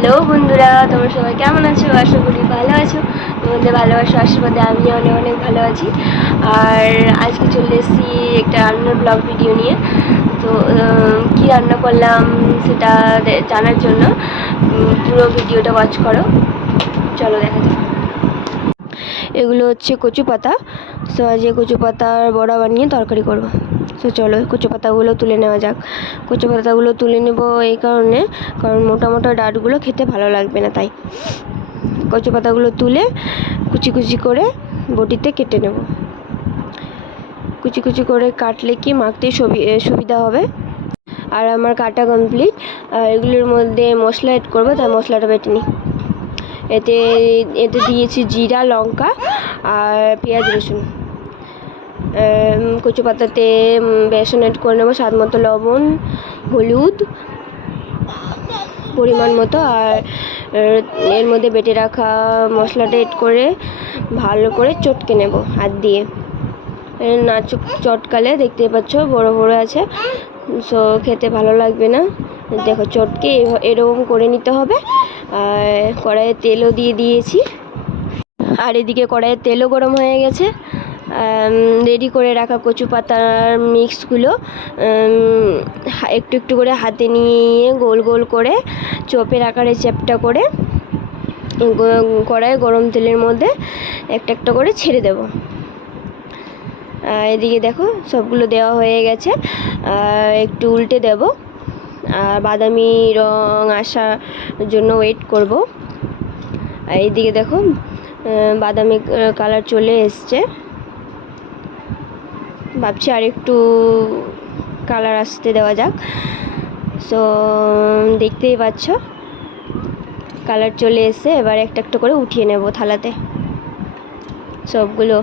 Hello বন্ধুরা, তোমরা সবাই কেমন আছো? আশা করি ভালো আছো। তোমাদের ভালোবাসা আশীর্বাদে আমি অনেক অনেক ভালো আছি। আর আজকে চলে এসেছি একটা রান্নার ব্লগ ভিডিও নিয়ে। তো কী রান্না করলাম সেটা জানার জন্য পুরো ভিডিওটা ওয়াচ করো। চলো দেখা যাক। এগুলো হচ্ছে কচু পাতা। তো আজ কচু পাতার বড়া বানিয়ে তরকারি করব। তো চলো কচু পাতাগুলো তুলে নেওয়া যাক। কচু পাতাগুলো তুলে নেব এই কারণে, কারণ মোটা মোটা ডাঁটগুলো খেতে ভালো লাগবে না, তাই কচু পাতাগুলো তুলে কুচি কুচি করে বটিতে কেটে নেব। কুচি কুচি করে কাটলে কি মাখতে সুবিধা হবে। আর আমার কাটা কমপ্লিট। আর এগুলোর মধ্যে মশলা এড করবো, তাই মশলাটা বেটে নিই। এতে দিয়েছি জিরা, লঙ্কা আর পেঁয়াজ, রসুন। কচু পাতাতে বেসন এড করে নেবো, স্বাদ মতো লবণ, হলুদ পরিমাণ মতো। আর এর মধ্যে বেটে রাখা মশলাটা এড করে ভালো করে চটকে নেব হাত দিয়ে। না চটকালে দেখতে পাচ্ছ বড় বড় আছে, সো খেতে ভালো লাগবে না। দেখো চটকে এরকম করে নিতে হবে। আর কড়াইয়ে তেলও দিয়ে দিয়েছি। আর এদিকে কড়াইয়ে তেলও গরম হয়ে গেছে। রেডি করে রাখা কচু পাতার মিক্সগুলো একটু একটু করে হাতে নিয়ে গোল গোল করে চপের আকারে চ্যাপ্টা করে কড়াইয়ে গরম তেলের মধ্যে একটা একটা করে ছেড়ে দেব। এদিকে দেখো সবগুলো দেওয়া হয়ে গেছে। একটু উল্টে দেব আর বাদামি রং আসার জন্য ওয়েট করব। আর এইদিকে দেখো বাদামি কালার চলে এসছে। ভাবছি আর একটু কালার আসতে দেওয়া যাক। সো দেখতেই পাচ্ছ কালার চলে এসে এবার একটা একটা করে উঠিয়ে নেব থালাতে সবগুলো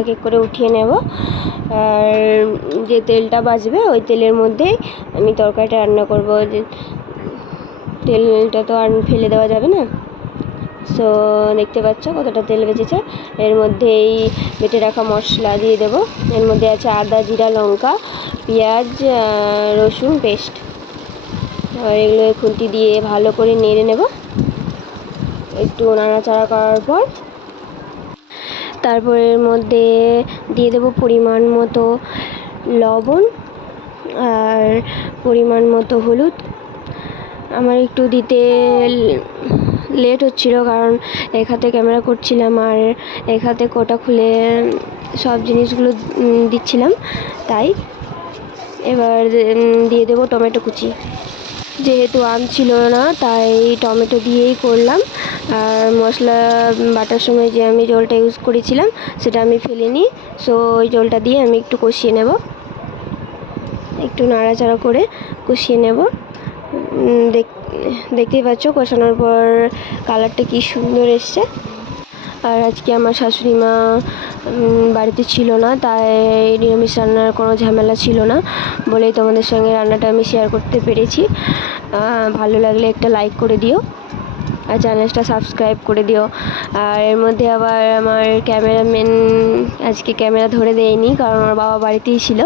এক এক করে উঠিয়ে নেব। আর যে তেলটা বাঁচবে ওই তেলের মধ্যেই আমি তরকারিটা রান্না করব। যে তেলটা তো আর ফেলে দেওয়া যাবে না। সো দেখতে পাচ্ছ কতটা তেল বেঁচেছে। এর মধ্যেই বেটে রাখা মশলা দিয়ে দেব। এর মধ্যে আছে আদা, জিরা, লঙ্কা, পেঁয়াজ, রসুন পেস্ট। আর এগুলো খুন্তি দিয়ে ভালো করে নেড়ে নেব। একটু নাড়াচাড়া করার পর তারপর এর মধ্যে দিয়ে দেব পরিমাণ মতো লবণ আর পরিমাণ মতো হলুদ। আমার একটু দিতে লেট হচ্ছিল, কারণ এক হাতে ক্যামেরা করছিলাম আর এক হাতে কোটা খুলে সব জিনিসগুলো দিচ্ছিলাম, তাই। এবার দিয়ে দেবো টমেটো কুচি। যেহেতু আম ছিল না তাই টমেটো দিয়েই করলাম। আর মশলা বাটার সময় যে আমি জলটা ইউজ করেছিলাম সেটা আমি ফেলিনি। সো ওই জলটা দিয়ে আমি একটু কষিয়ে নেব। একটু নাড়াচাড়া করে কষিয়ে নেব। দেখতেই পাচ্ছ কষানোর পর কালারটা কি সুন্দর এসছে। আর আজকে আমার শাশুড়ি মা বাড়িতে ছিল না, তাই নিরামিষ রান্নার কোনো ঝামেলা ছিল না বলেই তোমাদের সঙ্গে রান্নাটা আমি শেয়ার করতে পেরেছি। ভালো লাগলে একটা লাইক করে দিও আর চ্যানেলটা সাবস্ক্রাইব করে দিও। আর এর মধ্যে আবার আমার ক্যামেরাম্যান আজকে ক্যামেরা ধরে দেয়নি, কারণ আমার বাবা বাড়িতেই ছিল।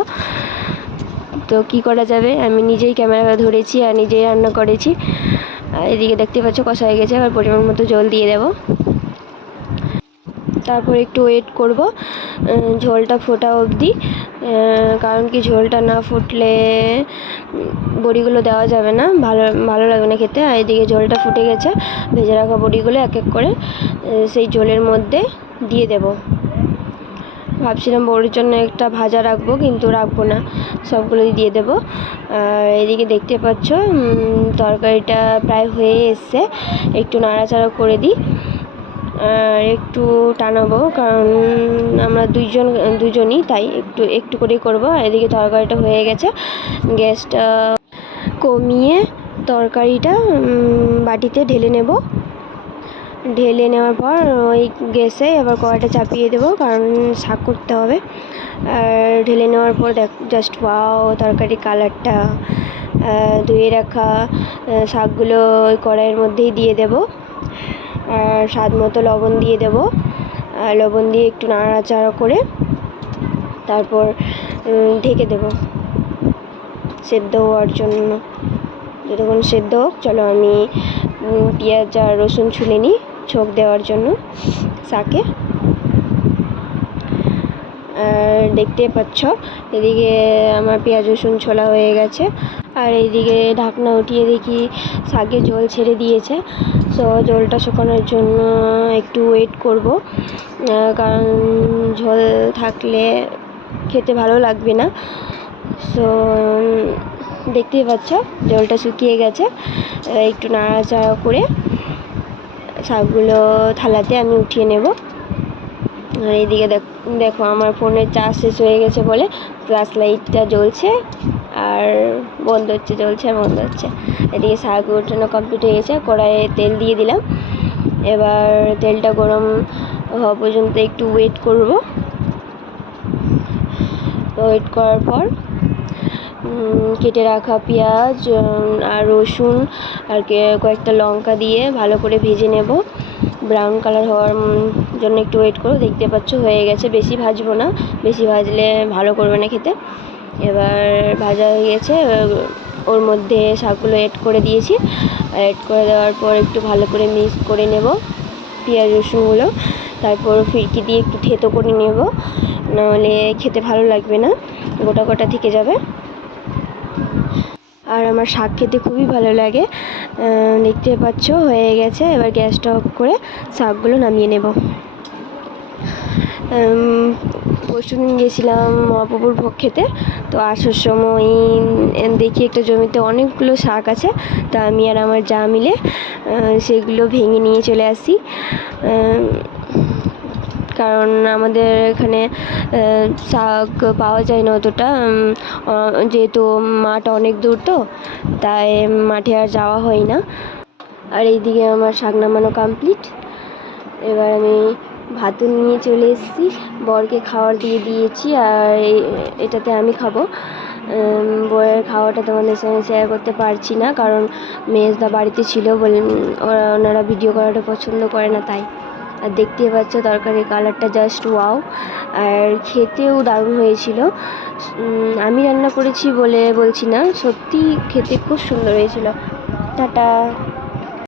তো কি করা যাবে, আমি নিজেই ক্যামেরা ধরেছি আর নিজেই রান্না করেছি। এদিকে দেখতে পাচ্ছ কষা হয়ে গেছে। আবার পরিমাণ মতো জল দিয়ে দেব। তারপর একটু ওয়েট করব ঝোলটা ফোটা অবধি, কারণ কি ঝোলটা না ফুটলে বড়িগুলো দেওয়া যাবে না, ভালো লাগবে না খেতে। আর এদিকে ঝোলটা ফুটে গেছে। ভেজে রাখা বড়িগুলো এক এক করে সেই ঝোলের মধ্যে দিয়ে দেব। ভাবছিলাম বড়ির জন্য একটা ভাজা রাখবো, কিন্তু রাখবো না, সবগুলোই দিয়ে দেব। আর এদিকে দেখতে পাচ্ছ তরকারিটা প্রায় হয়ে এসছে। একটু নাড়াচাড়া করে দিই আর একটু টানাবো, কারণ আমরা দুজনই, তাই একটু একটু করেই করবো। এদিকে তরকারিটা হয়ে গেছে। গ্যাসটা কমিয়ে তরকারিটা বাটিতে ঢেলে নেব। ঢেলে নেওয়ার পর ওই গ্যাসে আবার কড়াইটা চাপিয়ে দেবো, কারণ শাক করতে হবে। আর ঢেলে নেওয়ার পর জাস্ট ওয়াও তরকারি কালারটা। ধুয়ে রাখা শাকগুলো ওই কড়াইয়ের মধ্যেই দিয়ে দেব। আর স্বাদ মতো লবণ দিয়ে দেব। লবণ দিয়ে একটু নাড়াচাড়া করে তারপর ঢেকে দেব। সেদ্ধ হওয়ার জন্য। যতক্ষণ সেদ্ধ হোক, চলো আমি পেঁয়াজ আর রসুন ছুলে নিই ছোক দেওয়ার জন্য শাকে। আর দেখতে পাচ্ছ এদিকে আমার পেঁয়াজ রসুন ছোলা হয়ে গেছে, আর এইদিকে ঢাকনা উঠিয়ে দেখি শাকে জল ছেড়ে দিয়েছে। সো জলটা শুকানোর জন্য একটু ওয়েট করব, কারণ ঝোল থাকলে খেতে ভালো লাগবে না। সো দেখতেই পাচ্ছ জলটা শুকিয়ে গেছে। একটু নাড়াচাড়া করে শাকগুলো থালাতে আমি উঠিয়ে নেব। আর এইদিকে দেখো আমার ফোনের চার্জ শেষ হয়ে গেছে বলে ফ্ল্যাশ লাইটটা জ্বলছে আর বন্ধ হচ্ছে, জ্বলছে আর বন্ধ হচ্ছে। এদিকে শাক ওঠানো কমপ্লিট হয়ে গেছে। কড়াইয়ে তেল দিয়ে দিলাম। এবার তেলটা গরম হওয়া পর্যন্ত একটু ওয়েট করব। ওয়েট করার পর কেটে রাখা পেঁয়াজ আর রসুন আর কয়েকটা লঙ্কা দিয়ে ভালো করে ভেজে নেব। ব্রাউন কালার হওয়ার জন্য একটু ওয়েট করো। দেখতে পাচ্ছ হয়ে গেছে, বেশি ভাজবো না, বেশি ভাজলে ভালো করবে না খেতে। এবার ভাজা হয়ে গেছে, ওর মধ্যে শাকগুলো এড করে দিয়েছি। এড করে দেওয়ার পর একটু ভালো করে মিক্স করে নেব পেঁয়াজ রসুনগুলো। তারপর ফিরকি দিয়ে একটু থেতো করে নেব, নাহলে খেতে ভালো লাগবে না, গোটা গোটা থেকে যাবে। আর আমার শাক খেতে খুবই ভালো লাগে। দেখতে পাচ্ছ হয়ে গেছে। এবার গ্যাসটা অফ করে শাকগুলো নামিয়ে নেব। পরশুদিন গেছিলাম মহাপ্রভুর ভোগ খেতে, তো আসার সময় দেখি একটা জমিতে অনেকগুলো শাক আছে। তা আমি আর আমার যা মিলে সেগুলো ভেঙে নিয়ে চলে আসি, কারণ আমাদের এখানে শাক পাওয়া যায় না অতটা, যেহেতু মাঠ অনেক দূর, তো তাই মাঠে আর যাওয়া হয় না। আর এইদিকে আমার শাক নামানো কমপ্লিট। এবার আমি ভাতও নিয়ে চলে এসেছি, বরকে খাবার দিয়ে দিয়েছি, আর এটাতে আমি খাবো। বরের খাওয়াটা তোমাদের সঙ্গে শেয়ার করতে পারছি না, কারণ মেজদা বাড়িতে ছিল বলে ওনারা ভিডিও করাটা পছন্দ করে না, তাই। আর দেখতে পাচ্ছ তরকারির কালারটা জাস্ট ওয়াও, আর খেতেও দারুণ হয়েছিল। আমি রান্না করেছি বলে বলছি না, সত্যি খেতে খুব সুন্দর হয়েছিল। টাটা।